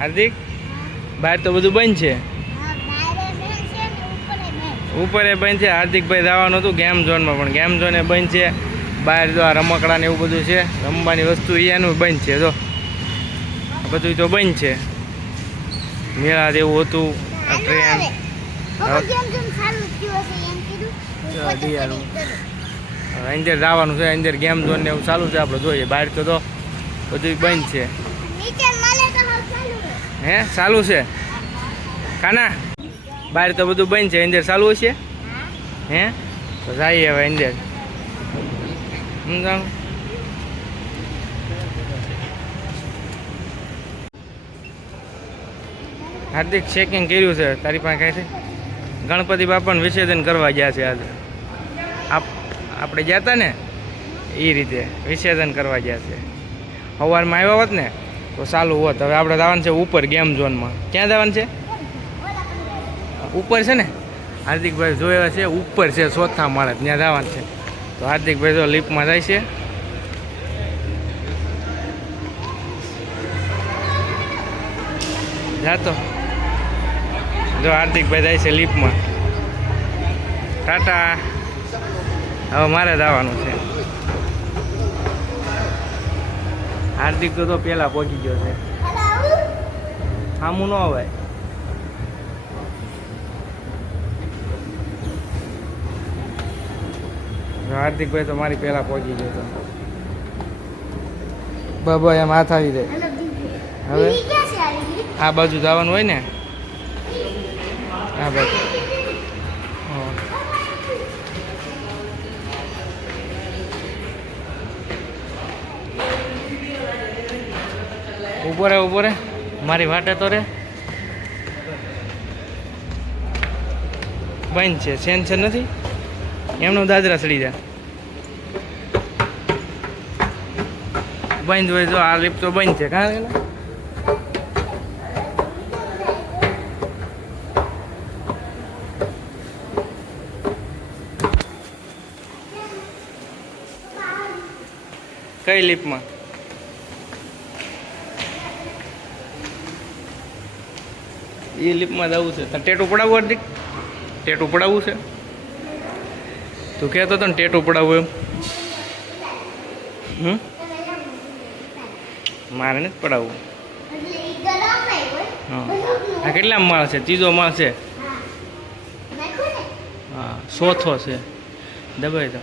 હાર્દિક બહાર તો બધું બંધ છે, ઉપર એ બંધ છે. હાર્દિકભાઈ જવાનું હતું ગેમ ઝોનમાં, પણ ગેમ ઝોન એ બંધ છે. બહાર જો આ રમકડા ને એવું બધું છે, રમવાની વસ્તુ એનું બંધ છે. જો બધું તો બંધ છે. મેળા જેવું હતું ટ્રેન અંદર જવાનું છે. અંદર ગેમ ઝોન ને એવું ચાલુ છે. આપણે જોઈએ બહાર તો બધું બંધ છે. હે ચાલુ છે કાના? બહાર તો બધું બંધ છે, અંદર ચાલુ હશે. હે તો જઈએ હવે અંદર. સમજાણું? હાર્દિક ચેકિંગ કર્યું છે. તારી પાસે કાંઈ છે? ગણપતિ બાપાનું વિસર્જન કરવા ગયા છે આજે. આપણે ગયા હતા ને એ રીતે વિસર્જન કરવા ગયા છે. સવારમાં આવ્યા હોત ને તો ચાલુ હોત. હવે આપણે જવાનું છે ઉપર ગેમ ઝોનમાં. ક્યાં જવાનું છે? ઉપર છે ને હાર્દિકભાઈ જોયા છે, ઉપર છે ચોથા માળે, ત્યાં જવાનું છે. તો હાર્દિકભાઈ જો લિફ્ટમાં જાય છે. જાતો જો હાર્દિકભાઈ જાય છે લિફ્ટમાં. ટાટા. હવે મારે જવાનું છે. હાર્દિક તો પહેલા પહોંચી ગયો છે. સામું ન અવાય. હાર્દિકભાઈ તો મારી પહેલા પહોંચી ગયો હતો. બાબા એમ હાથ આવી જાય. હવે આ બાજુ જવાનું હોય ને, આ બાજુ. ઉભો રે મારી વાટે તો રે. બંધ છે, સેન્સર નથી. એમનો દાદરા સડી જાય. બંધ હોય તો આ લિફ્ટ તો બંધ છે. કારણ કઈ લિફ્ટમાં? એ લિફ્ટમાં જવું છે. ટેટુ પડાવવું હાર્દિક? ટેટુ પડાવવું છે? તું કહેતો હતો ને ટેટુ પડાવવું એમ? મારે નથી પડાવવું. હા કેટલા માળ છે? ત્રીજો માળ છે. હા ચોથો છે. દબાઈ તો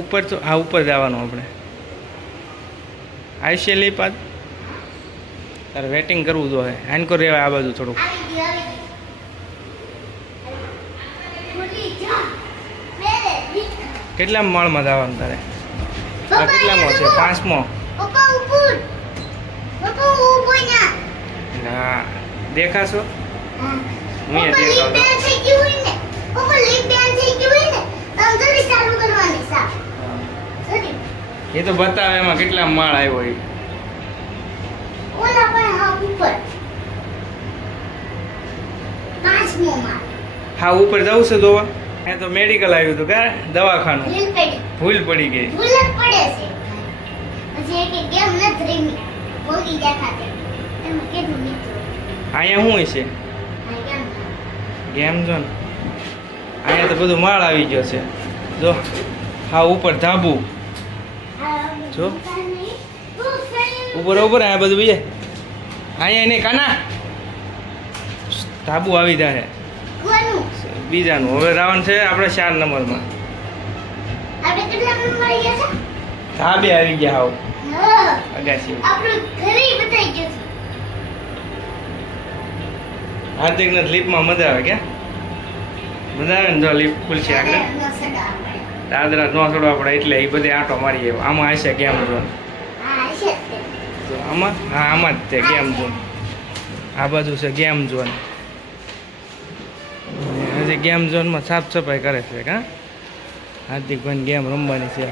ઉપર તો હા ઉપર જવાનું આપણે. આવશે લીપ આજ? તારે વેટિંગ કરવું જોઈએ. આનકો રહેવાય આ બાજુ થોડુંક. કેટલા માળમાં જવાનું તારે? કેટલામો છે? 5મો. ના દેખાશો? હું દેખાતો. એ તો બતાવે એમાં કેટલા માળ આવ્યો એ. હા ઉપર જવું છે જોવા. એ તો મેડિકલ આવ્યું હતું કા દવાખાનું. ભૂલ પડી ગઈ. અહીંયા શું છે? Game zone. અહીંયા તો બધું માળ આવી ગયો છે. જો હા ઉપર ધાબુ. જો ઉપર આ બધું બીજે અહીંયા નહીં કાના. ધાબુ આવી જાય બીજાનું. હવે રાવણ છે આપણે 4 નંબરમાં. ધાબે આવી ગયા. હાવ અગાસી. હાર્દિક ને લિફ્ટમાં મજા આવે. ક્યાં મજા આવે ને? જો લિફ્ટ ખુલશે આગળ. દાદરા ન છોડવા પડે એટલે એ બધે આંટો મારી. આમાં હશે ગેમ ઝોન. આમાં હા આમાં જ તે ગેમ ઝોન. આ બાજુ છે ગેમ ઝોન. હજી ગેમ ઝોનમાં સાફ સફાઈ કરે છે. કા હાર્દિકભાઈ ગેમ રમવાની છે.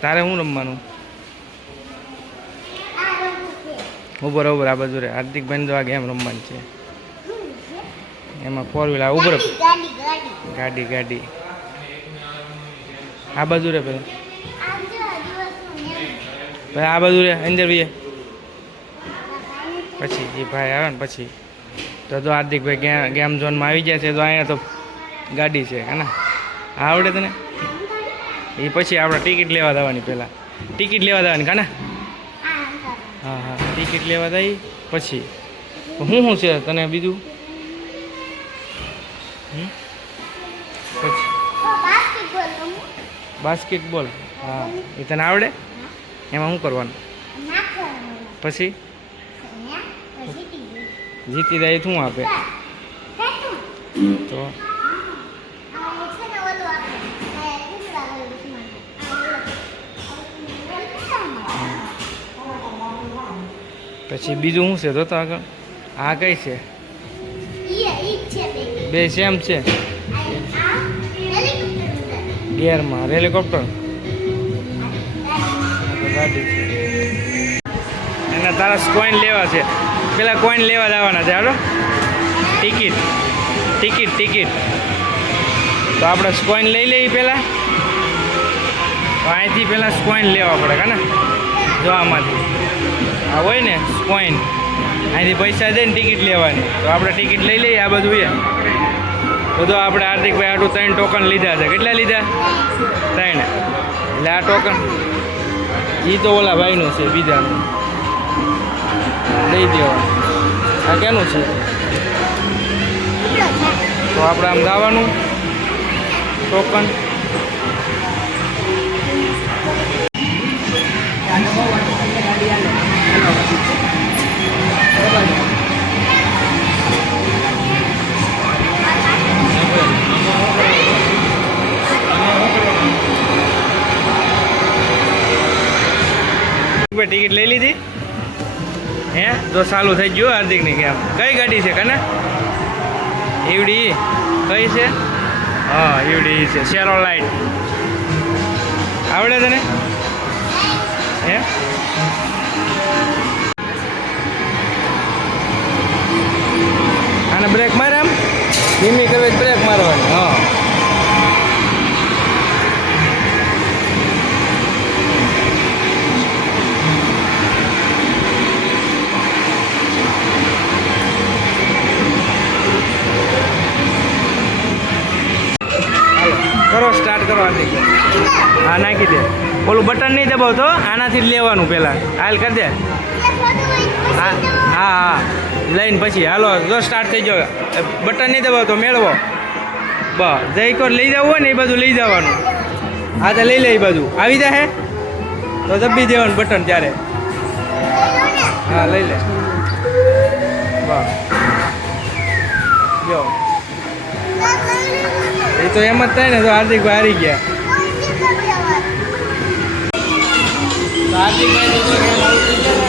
તારે શું રમવાનું? ઉભર આ બાજુ રે. હાર્દિકભાઈ તો આ ગેમ રમવાની છે. એમાં 4 વ્હીલર ઉભર ગાડી. આ બાજુ રે પેલા ભાઈ આ બાજુ રે અંદર બી પછી એ ભાઈ આવે ને પછી તો હાર્દિકભાઈ ગેમ ઝોનમાં આવી ગયા છે. તો અહીંયા તો ગાડી છે હે ને આવડે તને એ પછી આપણે ટિકિટ લેવા જવાની પહેલાં ટિકિટ લેવા જવાની કાના હા હા ટિકિટ લેવા જઈ પછી શું છે તને બીજું પછી બાસ્કેટબોલ હા એ તને આવડે એમાં શું કરવાનું પછી જીતી જાય શું આપે તો પછી બીજું શું છે તો આગળ આ કઈ છે બે સેમ છે ગિયરમાં હેલિકોપ્ટર ગાડી છે એના તારા કોઈન લેવા છે પેલા કોઈન લેવા જવાના છે હાલો ટિકિટ ટિકિટ ટિકિટ તો આપણે કોઈન લઈ લઈએ પહેલાં તો અહીંથી પહેલાં કોઈન લેવા પડે કાને જો આમાંથી આ હોય ને કોઈન અહીંથી પૈસા દઈને ટિકિટ લેવાની તો આપણે ટિકિટ લઈ લઈએ આ બધું એ બધું આપણે હાર્દિકભાઈ આટલું 3 ટોકન લીધા છે કેટલા લીધા 3 એટલે આ ટોકન એ તો ઓલા ભાઈનું છે બીજાનું લઈ દેવાનું આ કેનું છે તો આપણે આમ ગાવાનું ટોકન ટિકિટ લઈ લીધી હે તો ચાલુ થઈ ગયું હાર્દિકની કેમ કઈ ગાડી છે કને ઈવડી કઈ છે હા ઈવડી છે શેરો લાઈટ આવડે તને હે આને બ્રેક મારે આમ ધીમી કરવી બ્રેક મારવાની હા કરો સ્ટાર્ટ કરો હા નાખી દે ઓલું બટન નહીં દબાવતો આનાથી જ લેવાનું પહેલાં હાલ કરી દે હા હા હા લઈને પછી હાલો જો સ્ટાર્ટ થઈ ગયો બટન નહીં દબાવતો મેળવો બસ જઈકોર લઈ જવું હોય ને એ બધું લઈ જવાનું હા તો લઈ લે એ બધું આવી જાય તો દબી દેવાનું બટન ત્યારે હા લઈ લે બસ જો એ તો એમ જ થાય ને તો હાર્દિકભાઈ હારી ગયા હાર્દિકભાઈ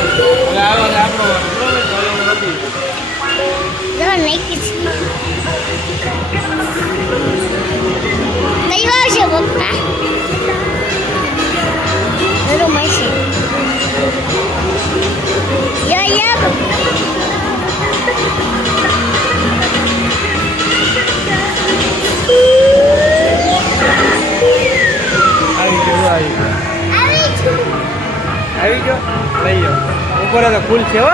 આવી ગયો લઈ જાઓ ઉપર તો ફૂલ છે હો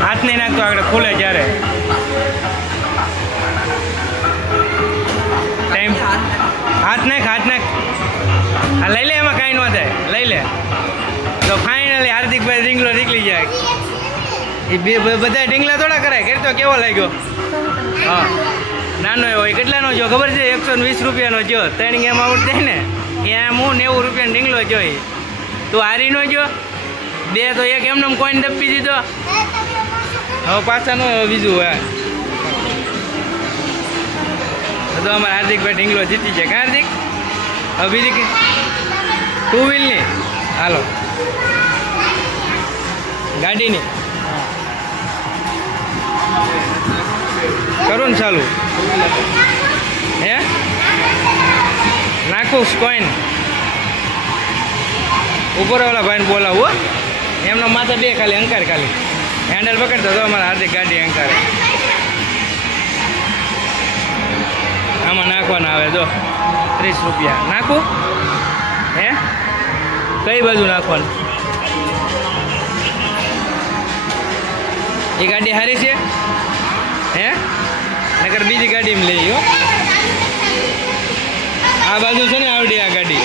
હાથ નહીં નાખતો આગળ ખુલે જ્યારે ટાઈમ હાથ નાખ હા લઈ લે એમાં કાંઈ ન થાય લઈ લે તો ફાઇનલી હાર્દિકભાઈ ઢીંગલો નીકળી જાય એ બે બધા ઢીંગલા થોડા કરાય કરી તો કેવો લાગ્યો હા નાનો એવો કેટલાનો જો ખબર છે 120 રૂપિયાનો જો 3 ગેમ આઉટ થાય ને એમ હું 90 રૂપિયાનો ઢીંગલો જોઈ તું હારી નો જો બે તો એક એમને કોઈન દબી દીધો હવે પાછા નો બીજું હે તો અમારે હાર્દિકભાઈ ઢીંગલો જીતી છે હાર્દિક હવે બીજી 2 વ્હીલની હાલો ગાડીની કરું ને ચાલુ હે નાખું કોઈન ઉપર વાળા ભાઈને બોલાવું એમનો માથા બે ખાલી અંકાર ખાલી હેન્ડલ પકડતો તો અમારા હાર્દિક ગાડી અંકારે આમાં નાખવાના આવે જો 30 રૂપિયા નાખું કઈ બાજુ નાખવાનું? એ ગાડી સારી છે હે? નકર બીજી ગાડીમાં લઈ હો. આ બાજુ છે ને આવડી આ ગાડી,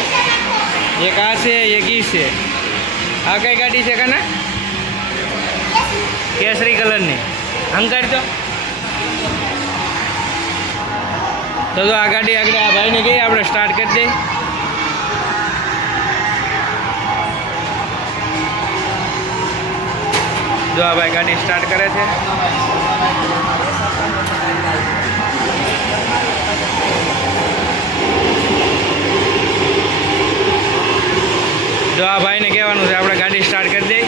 એક આ છે એક ઈ છે. આ કઈ ગાડી છે કાના? કેસરી કલરની. અંકાડી તો આ ગાડી આગળ આ ભાઈને કહીએ આપણે સ્ટાર્ટ કરી દઈએ. જો આ ભાઈ ગાડી સ્ટાર્ટ કરે છે. જો આ ભાઈને કહેવાનું છે આપણે ગાડી સ્ટાર્ટ કરી દઈએ.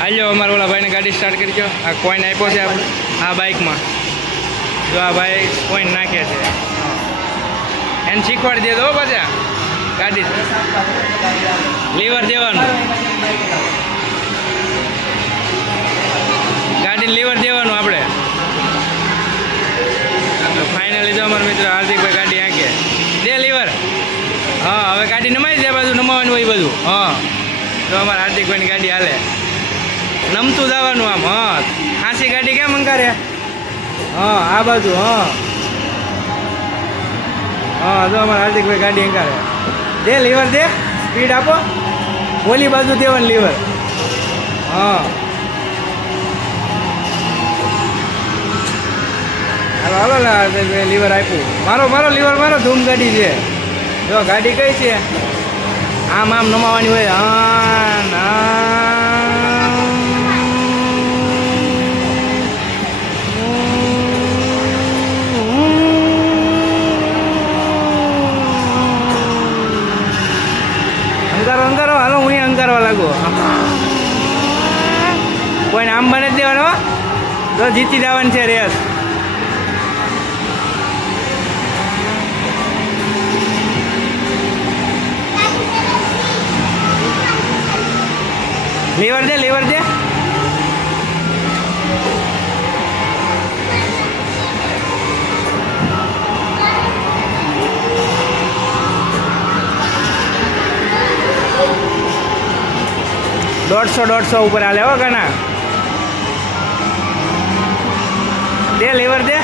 હાલ્યો અમારા ઓલા ભાઈને ગાડી સ્ટાર્ટ કરી દો. આ કોઈન આપ્યો છે આપણે આ બાઇકમાં. જો આ ભાઈ કોઈન નાખે છે, એને શીખવાડી દે તો પાછા ગાડી લીવર દેવાનું, ગાડીને લીવર દેવાનું આપણે. ફાઇનલી જો અમારા મિત્રો હાર્દિકભાઈ ગાડી આંકે દે લીવર. હા હવે ગાડી નમાઈ દે, બાજુ નમાવાનું હોય બધું. હા જો અમારા હાર્દિકભાઈની ગાડી હાલે, નમતું જવાનું આમ. હા ખાંસી ગાડી કેમ અંકારે? હા આ બાજુ. હા હા જો અમારા હાર્દિકભાઈ ગાડી અંકારે દે લીવર દે, સ્પીડ આપો. ઓલી બાજુ દેવાનું લીવર. હા હાલો હાલો લીવર આપ્યું. મારો મારો લીવર મારો. ધૂમ ગાડી છે. જો ગાડી કઈ છે? આમ આમ નમાવાની હોય. અંગારો અંગારો હાલો, હું અંગારવા લાગુ. કોઈને આમ બને જ દેવાનો. તો જીતી જવાની છે રેસ. લીવર દે લીવર દે. દોઢસો ઉપર હાલે હો કાના. દે લીવર દે.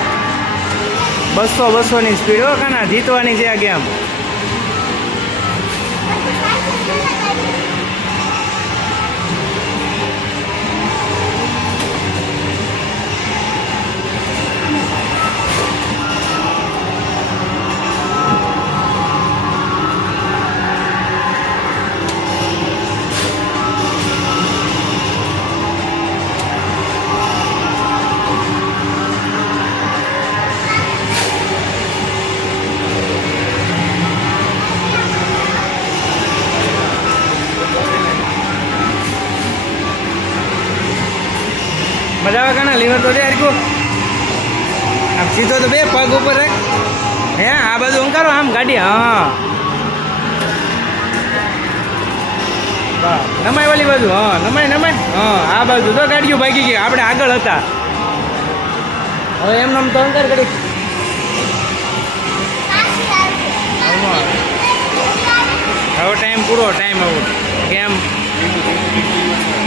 200 ની સ્પીડ હો કાના. જીતવાની છે આ ગેમ. મજા આવે કાના? લીવર તો દે હરકું. આમ સીધો તો બે પગ ઉપર રાખ. હે આ બાજુ અંકારો આમ ગાડી. હા નમાય વાલી બાજુ. હા નમાય નમાય. હા આ બાજુ તો ગાડીઓ ભાગી ગઈ. આપણે આગળ હતા. હવે એમ નામ તો અંકાર કરી. હવે ટાઈમ પૂરો. ટાઈમ આવું કેમ